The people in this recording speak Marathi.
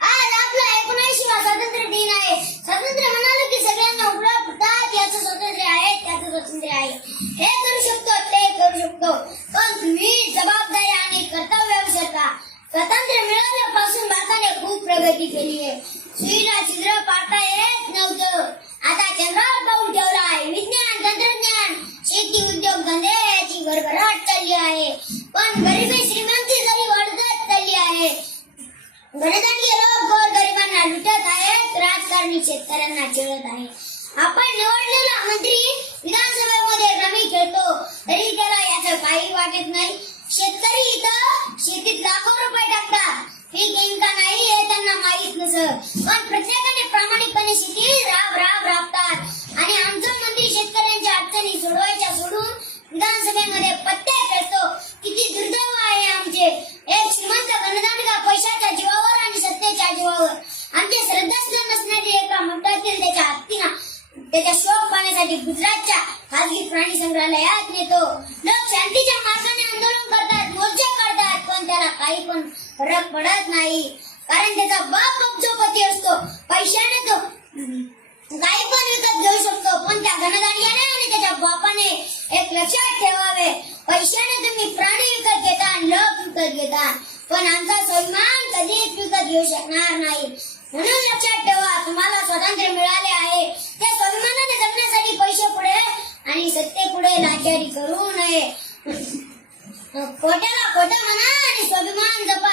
आज आपला एकोणऐंशीवा स्वातंत्र्य दिन आहे. स्वातंत्र्य म्हणाल की सगळ्यांना उघडा फुटात स्वातंत्र्य आहे त्याचं स्वातंत्र्य आहे. हे करू शकतो ते करू शकतो. पण तुम्ही जबाबदारी आणि कर्तव्य आवश्यकता स्वातंत्र्य मिळाल्यापासून भारताने खूप प्रगती केली आहे. सुईला चित्र पाहता येत नव्हतं. आता चंद्रावर पाऊल ठेवला आहे. विज्ञान तंत्रज्ञान शेती उद्योग धंदे याची भरभराट चालली आहे. पण गरीबी श्रीमंती गणतंत्र लोक गोर गरिबांना लुटत आहेत राजकारणी शेतकऱ्यांना चिळत आहे. आपण निवडलेला मंत्री विधानसभेमध्ये रमी खेळतो तरी त्याला याचं काही वाटत नाही. शेतकरी इथं शेतीत लाखो रुपये टाकतात. पीक नेमका नाही हे त्यांना माहीत नसत. पण प्रत्येकाने प्रामाणिकपणे शेती राब राब राबतात आणि आमचा मंत्री शेतकऱ्यांच्या अडचणी सोडवायच्या सोडून विधानसभेमध्ये पत्ते खेळतो किती दुर्दैव आहे आमचे एक श्रीमंत गणदानगा पैशाच्या जीवावर आणि सत्तेच्या जीवावर आमचे श्रद्धास्थान नसणारे एका मंडळातील त्याच्या हत्तीना त्याच्या शोध पाहण्यासाठी गुजरातच्या खासगी प्राणी संग्रहालयात नेतो. लोक शांतीच्या मार्गाने आंदोलन करतात मोर्चा काढतात पण त्याला काही पण फरक पडत नाही. कारण त्याचा बाप अब्जोपती असतो. पैशाने तो काही पण विकत घेऊ शकतो पण त्या घनदानियाने आणि त्याच्या बापाने एक लक्षात ठेवावे. पैशाने तुम्ही प्राणी विकत घेता लोक विकत घेता पण आमचा स्वाभिमान कधीच विकत घेऊ शकणार नाही. म्हणून लक्षात ठेवा तुम्हाला आचारी करू नये. खोट्याला खोटं म्हणा आणि स्वाभिमान जपा